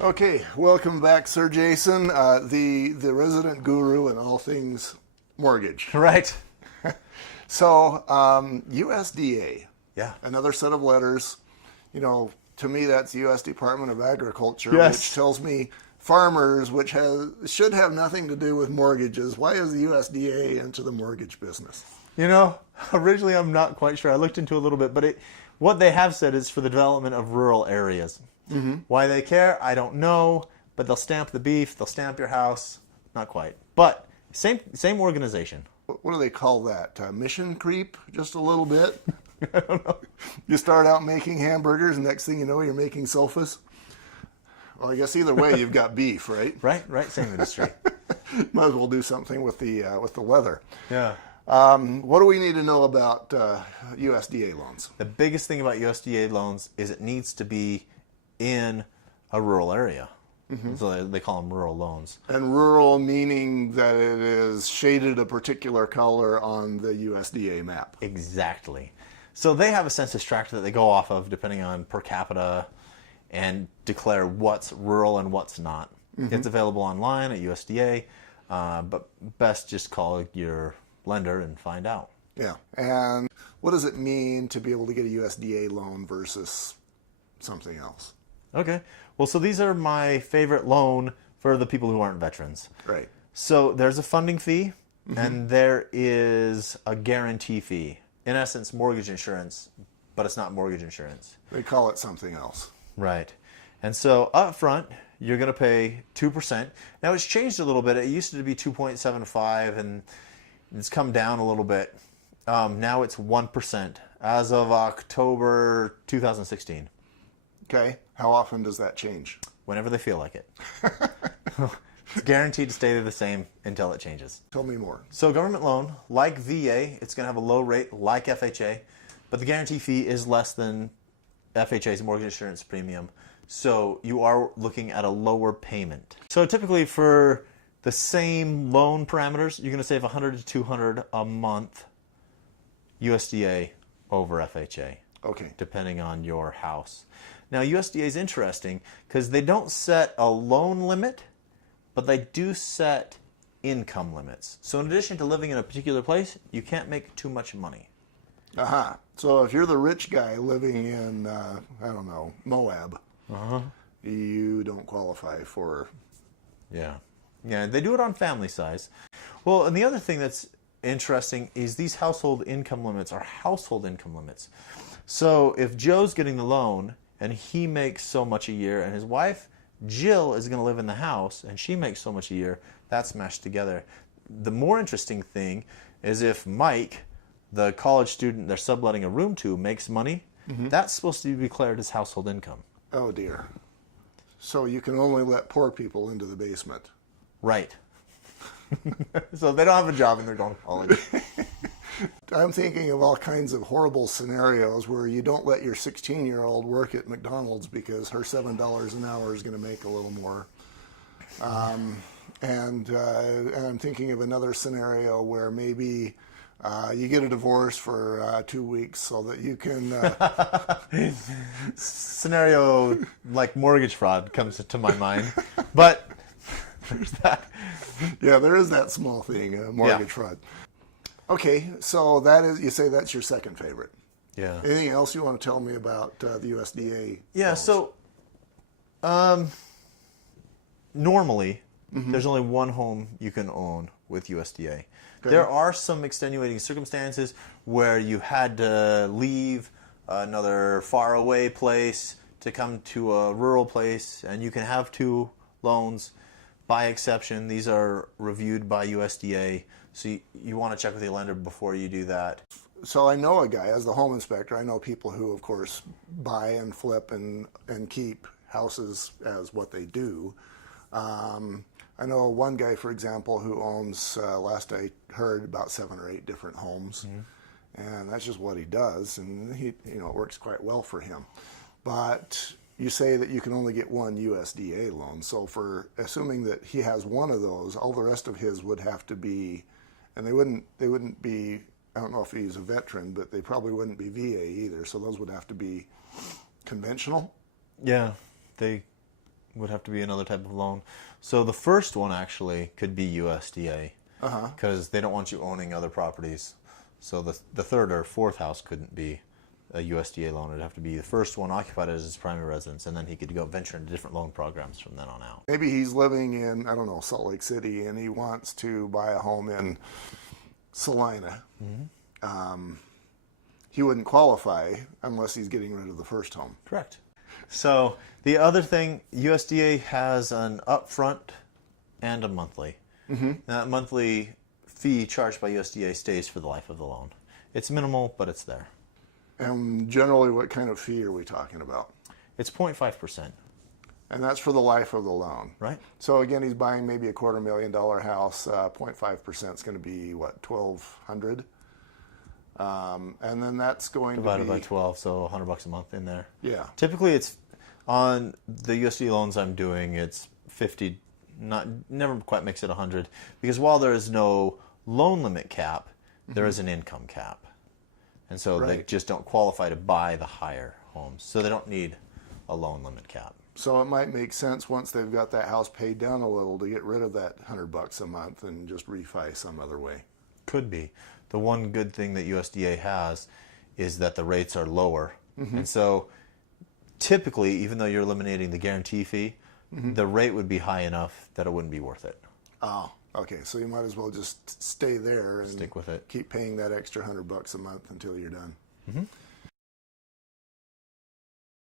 Okay, welcome back, Sir Jason, the resident guru in all things mortgage. Right. So, USDA, Yeah. another set of letters. You know, to me, that's the U.S. Department of Agriculture, Yes. which tells me farmers, which should have nothing to do with mortgages. Why is the USDA into the mortgage business? You know, originally I'm not quite sure. I looked into it a little bit, but what they have said is for the development of rural areas. Mm-hmm. Why they care, I don't know, but they'll stamp the beef, they'll stamp your house. Not quite. But same organization. What do they call that? Mission creep? Just a little bit? I don't know. You start out making hamburgers, and next thing you know, you're making sofas. Well, I guess either way, you've got beef, right? Right, same industry. Might as well do something with the leather. Yeah. What do we need to know about USDA loans? The biggest thing about USDA loans is it needs to be in a rural area. Mm-hmm. So they call them rural loans. And rural meaning that it is shaded a particular color on the USDA map. Exactly. So they have a census tract that they go off of depending on per capita and declare what's rural and what's not. Mm-hmm. It's available online at USDA, but best just call your lender and find out. Yeah. And what does it mean to be able to get a USDA loan versus something else? Okay. Well, so these are my favorite loan for the people who aren't veterans. Right. So there's a funding fee, mm-hmm. and there is a guarantee fee. In essence, mortgage insurance, but it's not mortgage insurance. They call it something else. Right. And so up front, you're going to pay 2%. Now, it's changed a little bit. It used to be 2.75, and it's come down a little bit. Now it's 1% as of October 2016. Okay. How often does that change? Whenever they feel like it. It's guaranteed to stay the same until it changes. Tell me more. So government loan, like VA, it's going to have a low rate like FHA, but the guarantee fee is less than FHA's mortgage insurance premium. So you are looking at a lower payment. So typically for the same loan parameters, you're going to save $100 to $200 a month USDA over FHA. Okay. Depending on your house. Now, USDA is interesting because they don't set a loan limit, but they do set income limits. So in addition to living in a particular place, you can't make too much money. Aha. So if you're the rich guy living in, Moab, you don't qualify for... Yeah, they do it on family size. Well, and the other thing that's interesting is these household income limits are household income limits. So if Joe's getting the loan and he makes so much a year, and his wife Jill is going to live in the house and she makes so much a year, that's mashed together. The more interesting thing is if Mike, the college student they're subletting a room to, makes money, that's supposed to be declared as household income. Oh dear. So you can only let poor people into the basement. Right. So they don't have a job and they're going to college. I'm thinking of all kinds of horrible scenarios where you don't let your 16-year-old work at McDonald's because her $7 an hour is going to make a little more. And I'm thinking of another scenario where maybe you get a divorce for 2 weeks so that you can... Scenario like mortgage fraud comes to my mind. But there's that. Yeah, there is that small thing, mortgage fraud. Okay, so that is, you say that's your second favorite. Yeah. Anything else you want to tell me about the USDA? Yeah, loans? so normally there's only one home you can own with USDA. Okay. There are some extenuating circumstances where you had to leave another faraway place to come to a rural place, and you can have two loans by exception. These are reviewed by USDA. So you want to check with your lender before you do that. So I know a guy, as the home inspector, I know people who, of course, buy and flip and keep houses as what they do. I know one guy, for example, who owns, last I heard, about 7 or 8 different homes. And that's just what he does, and it works quite well for him. But you say that you can only get one USDA loan. So for assuming that he has one of those, all the rest of his would have to be, and they wouldn't be, I don't know if he's a veteran, but they probably wouldn't be VA either. So those would have to be conventional. Yeah, they would have to be another type of loan. So the first one actually could be USDA because they don't want you owning other properties. So the third or fourth house couldn't be a USDA loan. It'd have to be the first one occupied as his primary residence, and then he could go venture into different loan programs from then on out. Maybe he's living in, I don't know, Salt Lake City, and he wants to buy a home in Salina. He wouldn't qualify unless he's getting rid of the first home. Correct. So the other thing, USDA has an upfront and a monthly. That monthly fee charged by USDA stays for the life of the loan. It's minimal, but it's there. And generally, what kind of fee are we talking about? It's 0.5%. And that's for the life of the loan. Right. So again, he's buying maybe a $250,000 house. 0.5% is going to be, what, $1,200? And then that's going Divided to be... by 12, so $100 a month in there. Yeah. Typically, it's on the USDA loans I'm doing, it's 50, never quite makes it 100, because while there is no loan limit cap, there is an income cap. And so they just don't qualify to buy the higher homes. So they don't need a loan limit cap. So it might make sense once they've got that house paid down a little to get rid of that $100 a month and just refi some other way. Could be. The one good thing that USDA has is that the rates are lower. And so typically, even though you're eliminating the guarantee fee, the rate would be high enough that it wouldn't be worth it. Oh, okay. So you might as well just stay there and Stick with it. keep paying that extra $100 a month until you're done.